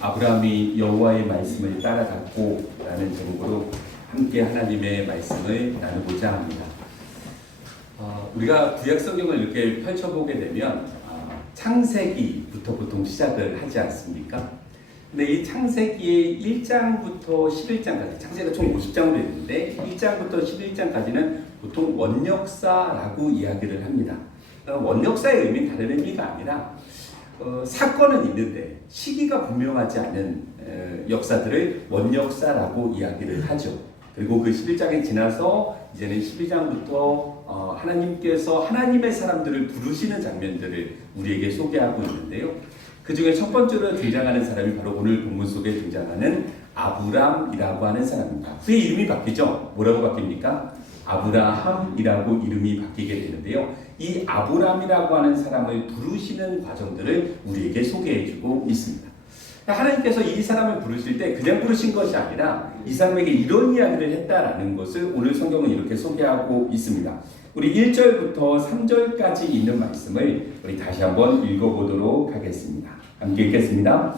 아브라함이 여호와의 말씀을 따라갔고 라는 제목으로 함께 하나님의 말씀을 나누고자 합니다. 우리가 구약 성경을 이렇게 펼쳐보게 되면 창세기부터 보통 시작을 하지 않습니까? 근데 이 창세기의 1장부터 11장까지, 창세기가 총 50장으로 있는데 1장부터 11장까지는 보통 원역사라고 이야기를 합니다. 원역사의 의미는 다른 의미가 아니라 사건은 있는데 시기가 분명하지 않은 역사들을 원역사라고 이야기를 하죠. 그리고 그 11장이 지나서 이제는 12장부터 하나님께서 하나님의 사람들을 부르시는 장면들을 우리에게 소개하고 있는데요. 그 중에 첫 번째로 등장하는 사람이 바로 오늘 본문 속에 등장하는 아브람이라고 하는 사람입니다. 후에 이름이 바뀌죠. 뭐라고 바뀝니까? 아브라함이라고 이름이 바뀌게 되는데요. 이 아브람이라고 하는 사람을 부르시는 과정들을 우리에게 소개해주고 있습니다. 하나님께서 이 사람을 부르실 때 그냥 부르신 것이 아니라 이 사람에게 이런 이야기를 했다라는 것을 오늘 성경은 이렇게 소개하고 있습니다. 우리 1절부터 3절까지 있는 말씀을 우리 다시 한번 읽어보도록 하겠습니다. 함께 읽겠습니다.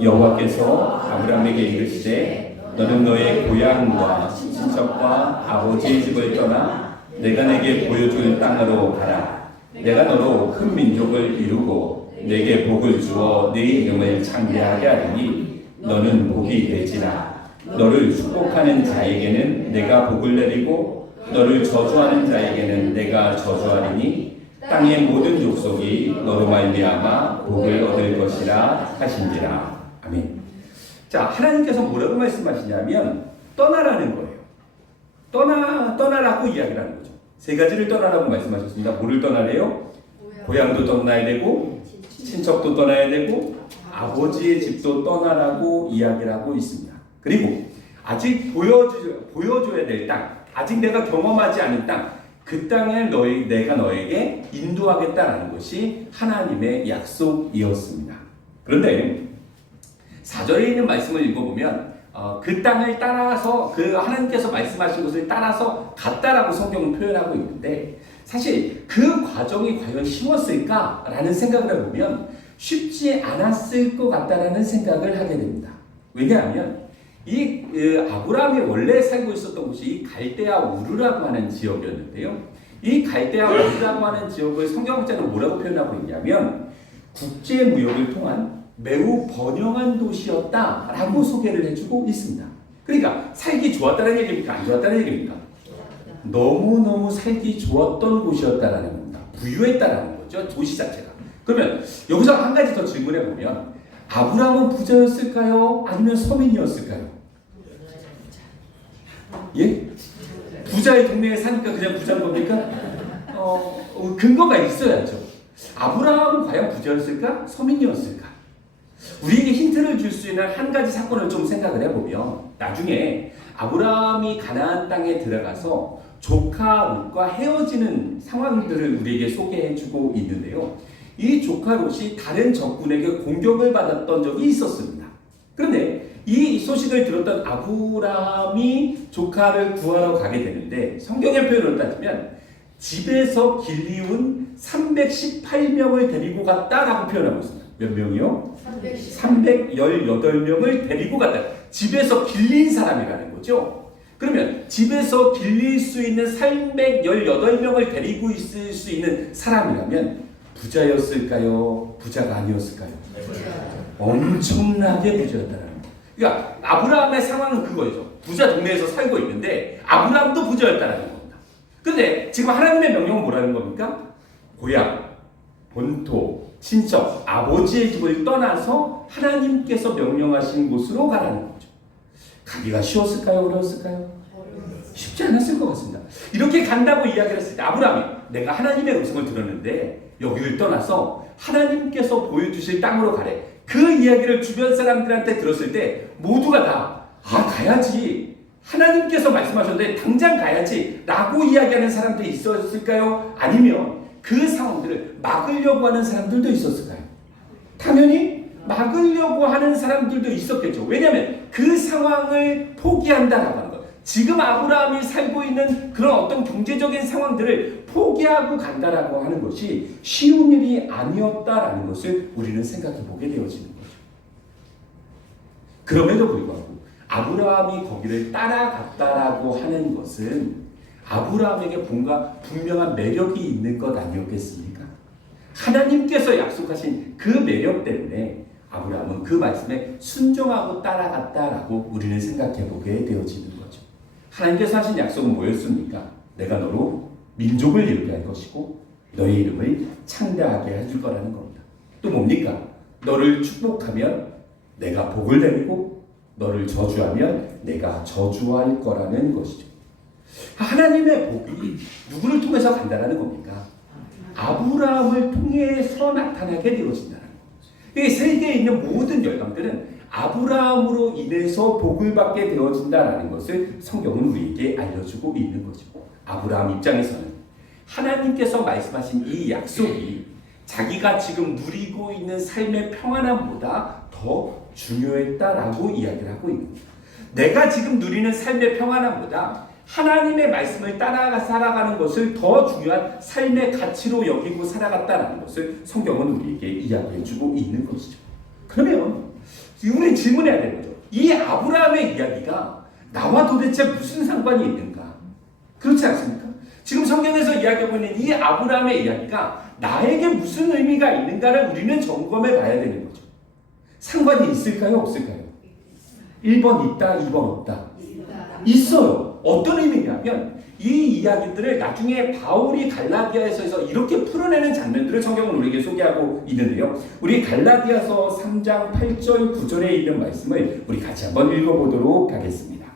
여호와께서 아브람에게 이르시되 너는 너의 고향과 친척과 아버지의 집을 떠나 내가 내게 보여줄 땅으로 가라. 내가 너로 큰 민족을 이루고 내게 복을 주어 네 이름을 창대하게 하리니 너는 복이 되지라. 너를 축복하는 자에게는 내가 복을 내리고 너를 저주하는 자에게는 내가 저주하리니 땅의 모든 족속이 너로 말미암아 복을 얻을 것이라 하신지라. 아멘. 자, 하나님께서 뭐라고 말씀하시냐면 떠나라는 거예요. 떠나라고 이야기를 하는 거죠. 세 가지를 떠나라고 말씀하셨습니다. 뭐를 떠나래요? 고향도 떠나야 되고 친척도 떠나야 되고 아버지의 집도 떠나라고 이야기를 하고 있습니다. 그리고 아직 보여줘야 될 땅, 아직 내가 경험하지 않은 땅, 그 땅을 내가 너에게 인도하겠다라는 것이 하나님의 약속이었습니다. 그런데 4절에 있는 말씀을 읽어보면 그 땅을 따라서 그 하나님께서 말씀하신 것을 따라서 갔다라고 성경은 표현하고 있는데 사실 그 과정이 과연 쉬웠을까라는 생각을 해보면 쉽지 않았을 것 같다라는 생각을 하게 됩니다. 왜냐하면 이 아브라함이 원래 살고 있었던 곳이 이 갈대아 우르라고 하는 지역이었는데요. 이 갈대아 우르라고 하는 지역을 성경학자는 뭐라고 표현하고 있냐면 국제 무역을 통한 매우 번영한 도시였다라고 소개를 해주고 있습니다. 그러니까 살기 좋았다는 얘기입니까? 안 좋았다는 얘기입니까? 너무너무 살기 좋았던 곳이었다라는 겁니다. 부유했다라는 거죠. 도시 자체가. 그러면 여기서 한 가지 더 질문해 보면 아브라함은 부자였을까요? 아니면 서민이었을까요? 예? 부자의 동네에 사니까 그냥 부자인 겁니까? 근거가 있어야죠. 아브라함은 과연 부자였을까? 서민이었을까? 우리에게 힌트를 줄 수 있는 한 가지 사건을 좀 생각을 해보면 나중에 아브라함이 가나안 땅에 들어가서 조카 롯과 헤어지는 상황들을 우리에게 소개해주고 있는데요. 이 조카 롯이 다른 적군에게 공격을 받았던 적이 있었습니다. 그런데 이 소식을 들었던 아브라함이 조카를 구하러 가게 되는데 성경의 표현을 따지면 집에서 길리운 318명을 데리고 갔다라고 표현하고 있습니다. 몇 명이요? 318명을 데리고 갔다. 집에서 길린 사람이라는 거죠. 그러면 집에서 길릴 수 있는 318명을 데리고 있을 수 있는 사람이라면 부자였을까요? 부자가 아니었을까요? 엄청나게 부자였다는 거예요. 그러니까 아브라함의 상황은 그거죠. 부자 동네에서 살고 있는데 아브라함도 부자였다는 겁니다. 그런데 지금 하나님의 명령은 뭐라는 겁니까? 고향, 본토, 친척, 아버지의 집을 떠나서 하나님께서 명령하신 곳으로 가라는 거죠. 가기가 쉬웠을까요? 어려웠을까요? 쉽지 않았을 것 같습니다. 이렇게 간다고 이야기를 했을 때 아브라함이 내가 하나님의 음성을 들었는데 여기를 떠나서 하나님께서 보여주실 땅으로 가래. 그 이야기를 주변 사람들한테 들었을 때 모두가 다 가야지. 하나님께서 말씀하셨는데 당장 가야지 라고 이야기하는 사람들이 있었을까요? 아니면 그 상황들을 막으려고 하는 사람들도 있었을까요? 당연히 막으려고 하는 사람들도 있었겠죠. 왜냐하면 그 상황을 포기한다라고 하는 것. 지금 아브라함이 살고 있는 그런 어떤 경제적인 상황들을 포기하고 간다라고 하는 것이 쉬운 일이 아니었다라는 것을 우리는 생각해 보게 되어지는 거죠. 그럼에도 불구하고 아브라함이 거기를 따라갔다라고 하는 것은 아브라함에게 뭔가 분명한 매력이 있는 것 아니었겠습니까? 하나님께서 약속하신 그 매력 때문에 아브라함은 그 말씀에 순종하고 따라갔다라고 우리는 생각해 보게 되어지는 거죠. 하나님께서 하신 약속은 뭐였습니까? 내가 너로 민족을 이루게 할 것이고 너의 이름을 창대하게 해줄 거라는 겁니다. 또 뭡니까? 너를 축복하면 내가 복을 내리고 너를 저주하면 내가 저주할 거라는 것이죠. 하나님의 복이 누구를 통해서 간다라는 겁니까? 아브라함을 통해서 나타나게 되어진다는 거예요. 세계에 있는 모든 열강들은 아브라함으로 인해서 복을 받게 되어진다는 것을 성경은 우리에게 알려주고 있는 거죠. 아브라함 입장에서는 하나님께서 말씀하신 이 약속이 자기가 지금 누리고 있는 삶의 평안함보다 더 중요했다라고 이야기를 하고 있는 거예요. 내가 지금 누리는 삶의 평안함보다 하나님의 말씀을 따라가 살아가는 것을 더 중요한 삶의 가치로 여기고 살아갔다는 것을 성경은 우리에게 이야기해주고 있는 것이죠. 그러면 우리는 질문해야 되는 거죠. 이 아브라함의 이야기가 나와 도대체 무슨 상관이 있는가? 그렇지 않습니까? 지금 성경에서 이야기하고 있는 이 아브라함의 이야기가 나에게 무슨 의미가 있는가를 우리는 점검해 봐야 되는 거죠. 상관이 있을까요? 없을까요? 1번 있다, 2번 없다. 있어요. 어떤 의미냐면 이 이야기들을 나중에 바울이 갈라디아에서 이렇게 풀어내는 장면들을 성경은 우리에게 소개하고 있는데요. 우리 갈라디아서 3장 8절 9절에 있는 말씀을 우리 같이 한번 읽어보도록 하겠습니다.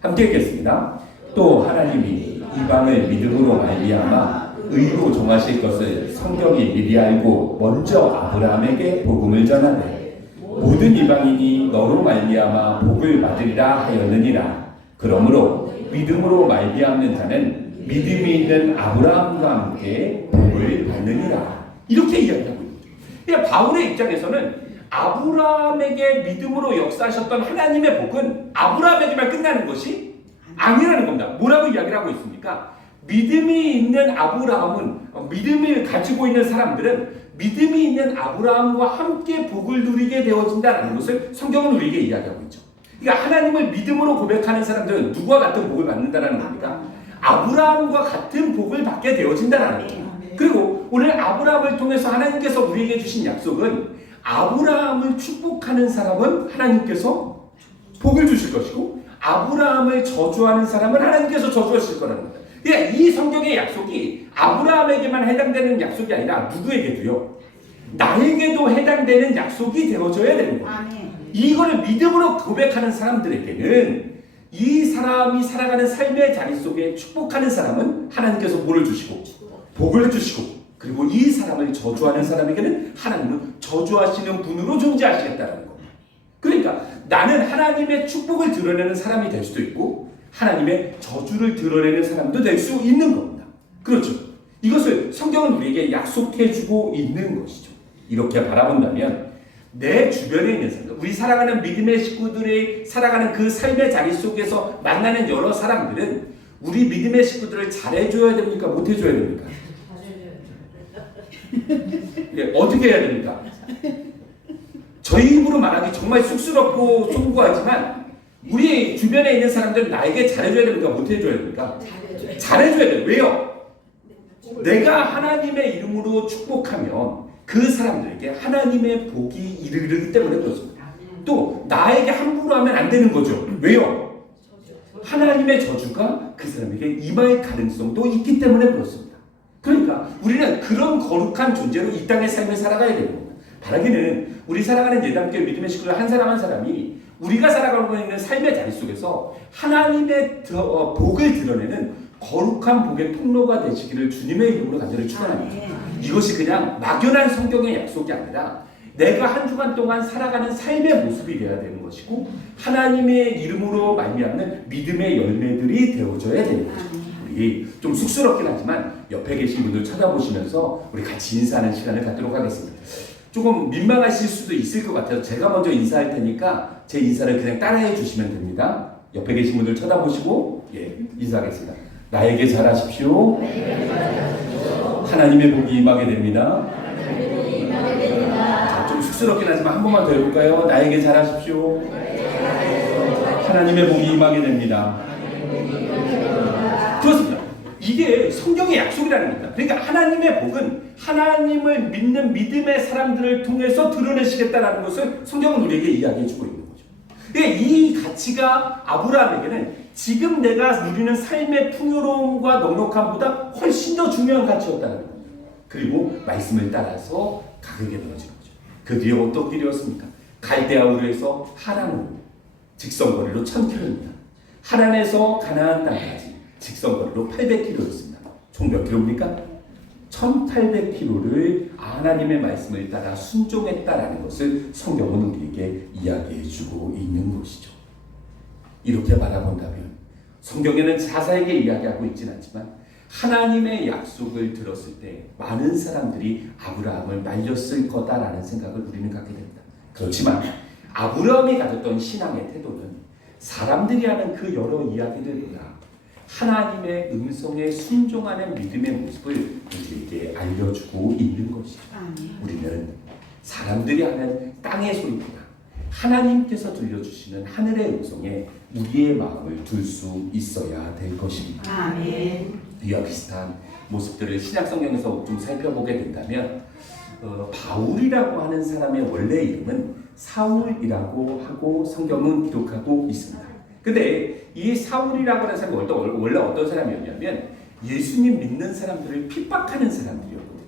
함께 읽겠습니다. 또 하나님이 이방을 믿음으로 말미암아 의로 정하실 것을 성경이 미리 알고 먼저 아브라함에게 복음을 전하되 모든 이방인이 너로 말미암아 복을 받으리라 하였느니라. 그러므로 믿음으로 말미암는 자는 믿음이 있는 아브라함과 함께 복을 받느니라. 이렇게 이야기하고 있죠. 그러니까 바울의 입장에서는 아브라함에게 믿음으로 역사하셨던 하나님의 복은 아브라함에게만 끝나는 것이 아니라는 겁니다. 뭐라고 이야기를 하고 있습니까? 믿음이 있는 아브라함은, 믿음을 가지고 있는 사람들은 믿음이 있는 아브라함과 함께 복을 누리게 되어진다는 것을 성경은 우리에게 이야기하고 있죠. 그러니까 하나님을 믿음으로 고백하는 사람들은 누구와 같은 복을 받는다는 겁니까? 아브라함과 같은 복을 받게 되어진다는 거예요. 그리고 오늘 아브라함을 통해서 하나님께서 우리에게 주신 약속은 아브라함을 축복하는 사람은 하나님께서 복을 주실 것이고 아브라함을 저주하는 사람은 하나님께서 저주하실 거라는 겁니다. 그러니까 이 성경의 약속이 아브라함에게만 해당되는 약속이 아니라 누구에게도요? 나에게도 해당되는 약속이 되어져야 되는 거예요. 이거를 믿음으로 고백하는 사람들에게는 이 사람이 살아가는 삶의 자리 속에 축복하는 사람은 하나님께서 복을 주시고 복을 주시고 그리고 이 사람을 저주하는 사람에게는 하나님은 저주하시는 분으로 존재하시겠다는 겁니다. 그러니까 나는 하나님의 축복을 드러내는 사람이 될 수도 있고 하나님의 저주를 드러내는 사람도 될 수 있는 겁니다. 그렇죠. 이것을 성경은 우리에게 약속해주고 있는 것이죠. 이렇게 바라본다면 내 주변에 있는 사람들, 우리 살아가는 믿음의 식구들이 살아가는 그 삶의 자리 속에서 만나는 여러 사람들은 우리 믿음의 식구들을 잘해줘야 됩니까? 못해줘야 됩니까? 네, 어떻게 해야 됩니까? 저희 입으로 말하기 정말 쑥스럽고 송구하지만 우리 주변에 있는 사람들은 나에게 잘해줘야 됩니까? 못해줘야 됩니까? 잘해줘야 돼요. 왜요? 내가 하나님의 이름으로 축복하면 그 사람들에게 하나님의 복이 이르기 때문에 그렇습니다. 또 나에게 함부로 하면 안 되는 거죠. 왜요? 하나님의 저주가 그 사람에게 임할 가능성도 있기 때문에 그렇습니다. 그러니까 우리는 그런 거룩한 존재로 이 땅의 삶을 살아가야 되는 겁니다. 바라기는 우리 살아가는 예담교회 믿음의 식구들 한 사람 한 사람이 우리가 살아가고 있는 삶의 자리 속에서 하나님의 복을 드러내는 거룩한 복의 통로가 되시기를 주님의 이름으로 간절히 축원합니다. 이것이 그냥 막연한 성경의 약속이 아니라 내가 한 주간 동안 살아가는 삶의 모습이 되어야 되는 것이고 하나님의 이름으로 말미암는 믿음의 열매들이 되어져야 되는 거죠. 우리 좀 쑥스럽긴 하지만 옆에 계신 분들 쳐다보시면서 우리 같이 인사하는 시간을 갖도록 하겠습니다. 조금 민망하실 수도 있을 것 같아서 제가 먼저 인사할 테니까 제 인사를 그냥 따라해 주시면 됩니다. 옆에 계신 분들 쳐다보시고 인사하겠습니다. 나에게 잘하십시오. 하나님의 복이 임하게 됩니다. 자, 좀 쑥스럽긴 하지만 한 번만 더 해볼까요? 나에게 잘하십시오. 하나님의 복이 임하게 됩니다. 그렇습니다. 이게 성경의 약속이라는 겁니다. 그러니까 하나님의 복은 하나님을 믿는 믿음의 사람들을 통해서 드러내시겠다라는 것을 성경은 우리에게 이야기해 주고 있는 거죠. 그러니까 이 가치가 아브라함에게는 지금 내가 누리는 삶의 풍요로움과 넉넉함보다 훨씬 더 중요한 가치였다는 겁니다. 그리고 말씀을 따라서 가게 되어진 거죠. 그 뒤에 어떤 길이었습니까? 갈대아 우르에서 하란으로 직선거리로 1000km입니다. 하란에서 가나안 땅까지 직선거리로 800km였습니다. 총 몇 킬로입니까? 1800km를 하나님의 말씀을 따라 순종했다라는 것을 성경은 우리에게 이야기해주고 있는 것이죠. 이렇게 바라본다면 성경에는 자세하게 이야기하고 있지는 않지만 하나님의 약속을 들었을 때 많은 사람들이 아브라함을 말렸을 거다라는 생각을 우리는 갖게 됩니다. 그렇지만 아브라함이 가졌던 신앙의 태도는 사람들이 하는 그 여러 이야기들보다 하나님의 음성에 순종하는 믿음의 모습을 우리에게 알려주고 있는 것이죠. 우리는 사람들이 하는 땅의 소리보다 하나님께서 들려주시는 하늘의 음성에 우리의 마음을 둘 수 있어야 될 것입니다. 아멘. 이와 비슷한 모습들을 신약성경에서 좀 살펴보게 된다면 바울이라고 하는 사람의 원래 이름은 사울이라고 하고 성경은 기록하고 있습니다. 근데 이 사울이라고 하는 사람이 원래 어떤 사람이었냐면 예수님 믿는 사람들을 핍박하는 사람들이었거든요.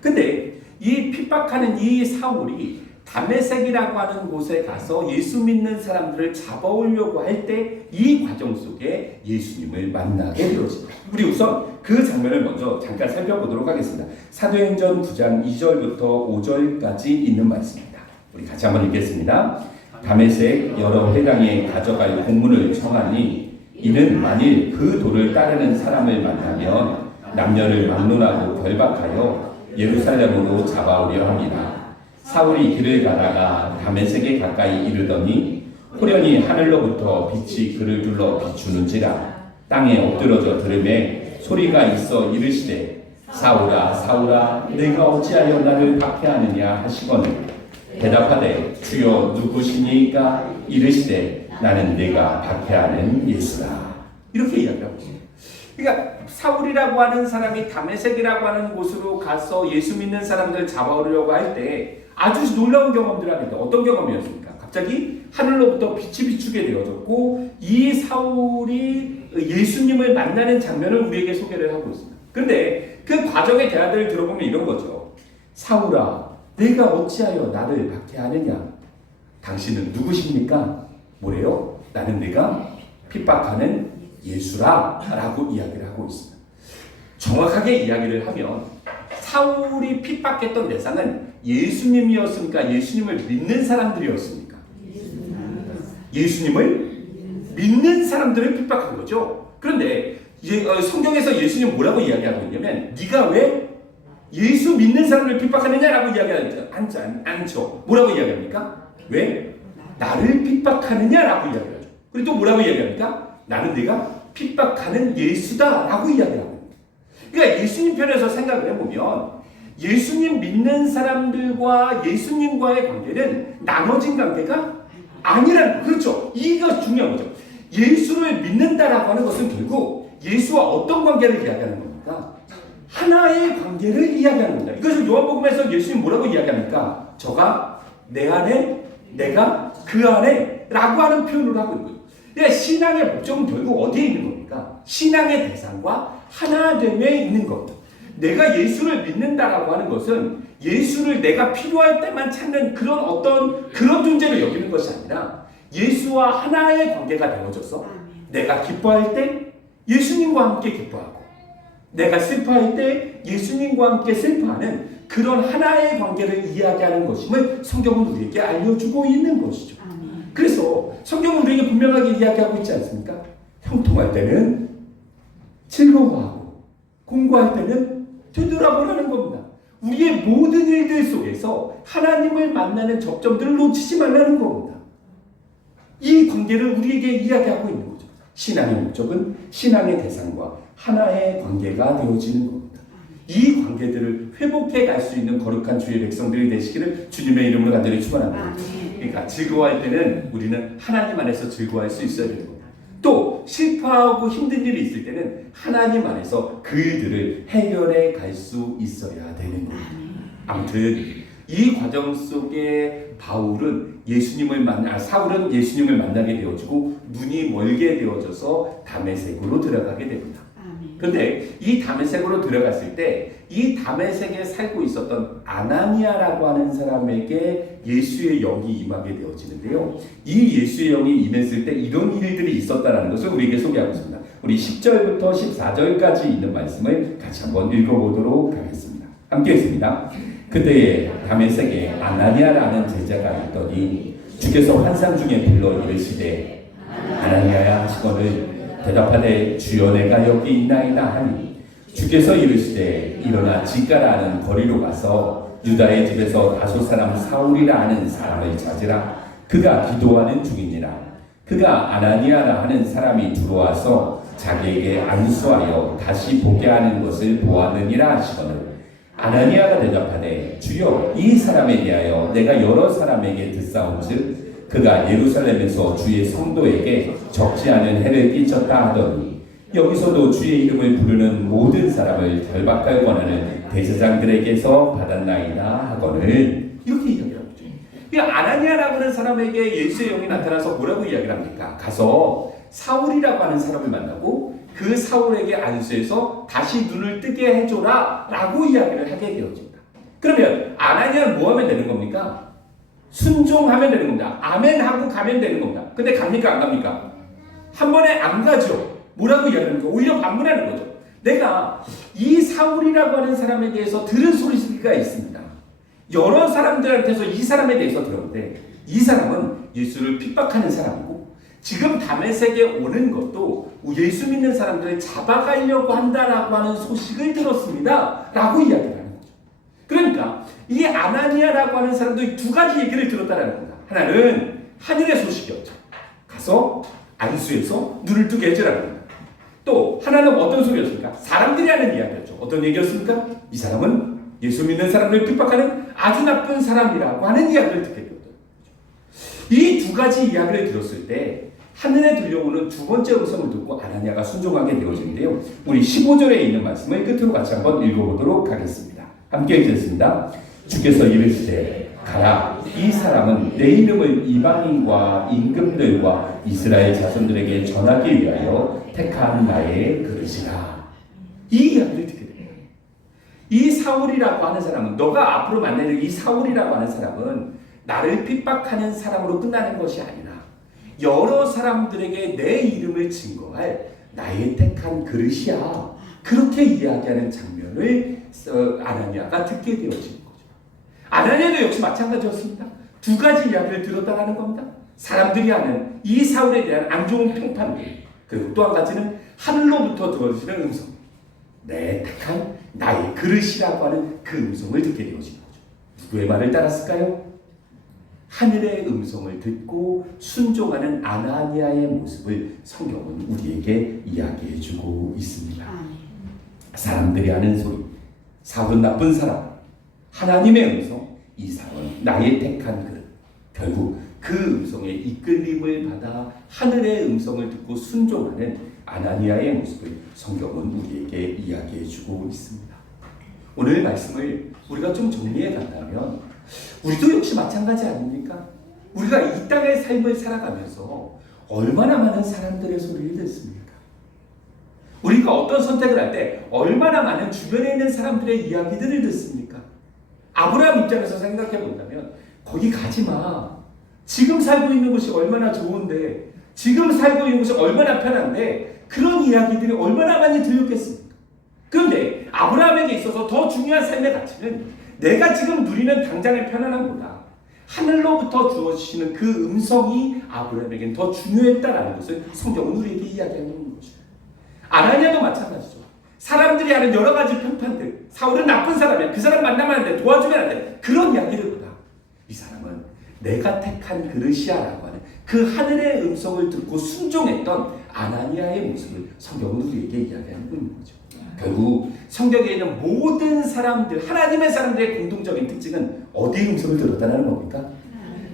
근데 이 핍박하는 이 사울이 다메섹이라고 하는 곳에 가서 예수 믿는 사람들을 잡아오려고 할 때 이 과정 속에 예수님을 만나게 되었습니다. 우리 우선 그 장면을 먼저 잠깐 살펴보도록 하겠습니다. 사도행전 9장 2절부터 5절까지 있는 말씀입니다. 우리 같이 한번 읽겠습니다. 다메섹 여러 회당에 가져갈 공문을 청하니 이는 만일 그 도를 따르는 사람을 만나면 남녀를 막론하고 결박하여 예루살렘으로 잡아오려 합니다. 사울이 길을 가다가 다메섹에 가까이 이르더니 호련히 하늘로부터 빛이 그를 둘러 비추는지라 땅에 엎드러져 들음에 소리가 있어 이르시되 사울아 사울아 내가 어찌하여 나를 박해하느냐 하시거늘 대답하되 주여 누구시니까 이르시되 나는 내가 박해하는 예수라. 이렇게 이야기하고 있습니다. 그러니까 사울이라고 하는 사람이 다메섹이라고 하는 곳으로 가서 예수 믿는 사람들을 잡아오려고 할 때 아주 놀라운 경험들을 하는데 어떤 경험이었습니까? 갑자기 하늘로부터 빛이 비추게 되어졌고 이 사울이 예수님을 만나는 장면을 우리에게 소개를 하고 있습니다. 그런데 그 과정의 대화들을 들어보면 이런 거죠. 사울아 내가 어찌하여 나를 박해하느냐? 당신은 누구십니까? 뭐래요? 나는 내가 핍박하는 예수라 라고 이야기를 하고 있습니다. 정확하게 이야기를 하면 사울이 핍박했던 대상은 예수님이었습니까? 예수님을 믿는 사람들이었습니까? 예수님을 믿는 사람들을 핍박한 거죠. 그런데 성경에서 예수님 뭐라고 이야기하고 있냐면 네가 왜 예수 믿는 사람을 핍박하느냐라고 이야기하지 않죠. 뭐라고 이야기합니까? 왜? 나를 핍박하느냐라고 이야기하죠. 그리고 또 뭐라고 이야기합니까? 나는 내가 핍박하는 예수다라고 이야기합니다. 그러니까 예수님 편에서 생각을 해보면 예수님 믿는 사람들과 예수님과의 관계는 나눠진 관계가 아니라는 거죠. 그렇죠. 이거 중요한 거죠. 예수를 믿는다라고 하는 것은 결국 예수와 어떤 관계를 이야기하는 겁니까? 하나의 관계를 이야기하는 겁니다. 이것을 요한복음에서 예수님 뭐라고 이야기합니까? 저가 내 안에 내가 그 안에 라고 하는 표현을 하고 있는 거예요. 그러니까 신앙의 목적은 결국 어디에 있는 겁니까? 신앙의 대상과 하나됨에 있는 겁니다. 내가 예수를 믿는다라고 하는 것은 예수를 내가 필요할 때만 찾는 그런 존재로 여기는 것이 아니라 예수와 하나의 관계가 되어져서 내가 기뻐할 때 예수님과 함께 기뻐하고 내가 슬퍼할 때 예수님과 함께 슬퍼하는 그런 하나의 관계를 이야기하는 것임을 성경은 우리에게 알려주고 있는 것이죠. 그래서 성경은 우리에게 분명하게 이야기하고 있지 않습니까? 형통할 때는 즐거워하고 공부할 때는 되돌아보라는 겁니다. 우리의 모든 일들 속에서 하나님을 만나는 접점들을 놓치지 말라는 겁니다. 이 관계를 우리에게 이야기하고 있는 거죠. 신앙의 목적은 신앙의 대상과 하나의 관계가 되어지는 겁니다. 이 관계들을 회복해 갈 수 있는 거룩한 주의 백성들이 되시기를 주님의 이름으로 간절히 축원합니다. 그러니까 즐거워할 때는 우리는 하나님 안에서 즐거워할 수 있어야 되는 겁니다. 또 실패하고 힘든 일이 있을 때는 하나님 안에서 그 일들을 해결해 갈 수 있어야 되는 겁니다. 아무튼 이 과정 속에 사울은 예수님을 만나게 되어지고 눈이 멀게 되어져서 다메섹으로 들어가게 됩니다. 그런데 이 다메섹으로 들어갔을 때 이 다메섹에 살고 있었던 아나니아라고 하는 사람에게 예수의 영이 임하게 되어지는데요. 이 예수의 영이 임했을 때 이런 일들이 있었다는 것을 우리에게 소개하고 있습니다. 우리 10절부터 14절까지 있는 말씀을 같이 한번 읽어보도록 하겠습니다. 함께 읽습니다. 그때에 다메섹에 아나니아라는 제자가 있더니 주께서 환상 중에 불러 이르시되 아나니아야 하시거늘 대답하되 주여 내가 여기 있나이다 하니 주께서 이르시되 일어나 지가라 하는 거리로 가서 유다의 집에서 다소 사람 사울이라 하는 사람을 찾으라. 그가 기도하는 중이니라. 그가 아나니아라 하는 사람이 들어와서 자기에게 안수하여 다시 보게 하는 것을 보았느니라 하시거늘 아나니아가 대답하되 주여 이 사람에 대하여 내가 여러 사람에게 듣사온즉 그가 예루살렘에서 주의 성도에게 적지 않은 해를 끼쳤다 하더니 여기서도 주의 이름을 부르는 모든 사람을 결박할 권한을 대제사장들에게서 받았나이다 하거늘 이렇게 이야기를 합니다. 이 아나니아라고 하는 사람에게 예수의 영이 나타나서 뭐라고 이야기를 합니까? 가서 사울이라고 하는 사람을 만나고 그 사울에게 안수해서 다시 눈을 뜨게 해줘라 라고 이야기를 하게 되어집니다. 그러면 아나니아는 뭐 하면 되는 겁니까? 순종하면 되는 겁니다. 아멘 하고 가면 되는 겁니다. 근데 갑니까 안 갑니까? 한 번에 안 가죠. 뭐라고 이야기합니까? 오히려 반문하는 거죠. 내가 이 사울이라고 하는 사람에 대해서 들은 소리가 있습니다. 여러 사람들한테서 이 사람에 대해서 들었는데 이 사람은 예수를 핍박하는 사람이고 지금 다메섹에 오는 것도 예수 믿는 사람들을 잡아가려고 한다라고 하는 소식을 들었습니다. 라고 이야기를 하는 거죠. 그러니까 이 아나니아라고 하는 사람도 두 가지 얘기를 들었다는 겁니다. 하나는 하늘의 소식이었죠. 가서 안수해서 눈을 뜨게 해주라는 겁니다. 또 하나는 어떤 소리였습니까? 사람들이 하는 이야기였죠. 어떤 얘기였습니까? 이 사람은 예수 믿는 사람들을 핍박하는 아주 나쁜 사람이라고 하는 이야기를 듣게 되었던 거죠. 이 두 가지 이야기를 들었을 때 하늘에 들려오는 두 번째 음성을 듣고 아나니아가 순종하게 되어지는데요. 우리 15절에 있는 말씀을 끝으로 같이 한번 읽어보도록 하겠습니다. 함께 읽겠습니다. 주께서 이르시되 가라. 이 사람은 내 이름을 이방인과 임금들과 이스라엘 자손들에게 전하기 위하여 택한 나의 그릇이라. 이 이야기를 듣게 됩니다. 이 사울이라고 하는 사람은 너가 앞으로 만나는 이 사울이라고 하는 사람은 나를 핍박하는 사람으로 끝나는 것이 아니라 여러 사람들에게 내 이름을 증거할 나의 택한 그릇이야. 그렇게 이야기하는 장면을 아나니아가 듣게 되어진 거죠. 아나니아도 역시 마찬가지였습니다. 두 가지 이야기를 들었다라는 겁니다. 사람들이 하는 이 사울에 대한 안 좋은 평판들, 그리고 또 한 가지는 하늘로부터 들어지는 음성, 내 택한 나의 그릇이라고 하는 그 음성을 듣게 되어진 거죠. 누구의 말을 따랐을까요? 하늘의 음성을 듣고 순종하는 아나니아의 모습을 성경은 우리에게 이야기해주고 있습니다. 사람들이 하는 소리, 사울은 나쁜 사람, 하나님의 음성, 이 사람은 나의 택한 그릇. 결국 그 음성에 이끌림을 받아 하늘의 음성을 듣고 순종하는 아나니아의 모습을 성경은 우리에게 이야기해주고 있습니다. 오늘 말씀을 우리가 좀 정리해 간다면 우리도 역시 마찬가지 아닙니까? 우리가 이 땅의 삶을 살아가면서 얼마나 많은 사람들의 소리를 듣습니까? 우리가 어떤 선택을 할 때 얼마나 많은 주변에 있는 사람들의 이야기들을 듣습니까? 아브라함 입장에서 생각해 본다면 거기 가지 마. 지금 살고 있는 곳이 얼마나 좋은데, 지금 살고 있는 곳이 얼마나 편한데 그런 이야기들이 얼마나 많이 들렸겠습니까? 그런데 아브라함에게 있어서 더 중요한 삶의 가치는 내가 지금 누리는 당장의 편안함보다 하늘로부터 주어지시는 그 음성이 아브라함에게는 더 중요했다라는 것을 성경은 우리에게 이야기하는 거죠. 아나니아도 마찬가지죠. 사람들이 하는 여러 가지 평판들, 사울은 나쁜 사람이야, 그 사람 만나면 안 돼, 도와주면 안 돼, 그런 이야기들보다 이 사람은 내가 택한 그릇이야라고 하는 그 하늘의 음성을 듣고 순종했던 아나니아의 모습을 성경은 우리에게 이야기하는 거죠. 결국 성경에 있는 모든 사람들, 하나님의 사람들의 공통적인 특징은 어디의 음성을 들었다는 겁니까?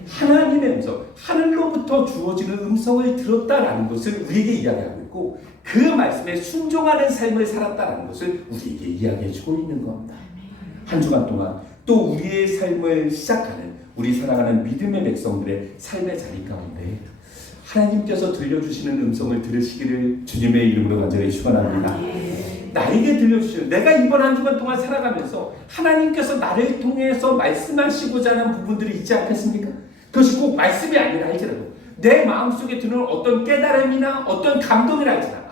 하나님의 음성, 하늘로부터 주어지는 음성을 들었다라는 것을 우리에게 이야기하고 있고 그 말씀에 순종하는 삶을 살았다라는 것을 우리에게 이야기해주고 있는 겁니다. 한 주간 동안 또 우리의 삶을 시작하는 우리 사랑하는 믿음의 백성들의 삶의 자리 가운데 하나님께서 들려주시는 음성을 들으시기를 주님의 이름으로 간절히 축원합니다. 나에게 들려주시는, 내가 이번 한 주간 동안 살아가면서 하나님께서 나를 통해서 말씀하시고자 하는 부분들이 있지 않겠습니까? 그것이 꼭 말씀이 아니라 할지라도 내 마음속에 드는 어떤 깨달음이나 어떤 감동이라 할지라도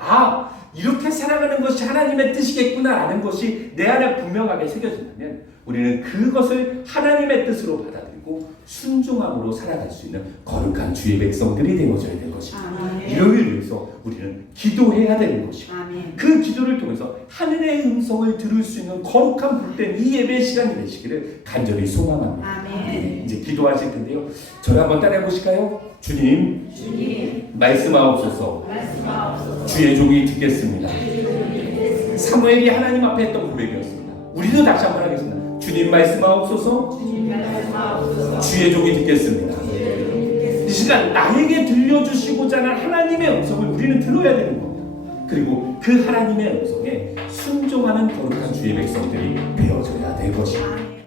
이렇게 살아가는 것이 하나님의 뜻이겠구나라는 것이 내 안에 분명하게 새겨진다면 우리는 그것을 하나님의 뜻으로 받아들이고 순종함으로 살아갈 수 있는 거룩한 주의 백성들이 되어져야 될 것입니다. 이를 위해서 우리는 기도해야 되는 것이고 그 기도를 통해서 하늘의 음성을 들을 수 있는 거룩한 복된 이 예배 시간이 되시기를 간절히 소망합니다. 이제 기도하실 텐데요. 저를 한번 따라해 보실까요? 주님, 말씀하옵소서. 주의 종이 듣겠습니다. 사무엘이 하나님 앞에 했던 고백이었습니다. 우리도 다시 한번 하겠습니다. 주님 말씀하옵소서. 주의 종이 듣겠습니다. 이 시간 나에게 들려주시고자 하는 하나님의 음성을 우리는 들어야 되는 겁니다. 그리고 그 하나님의 음성에 순종하는 거룩한 주의 백성들이 되어져야 될 것입니다.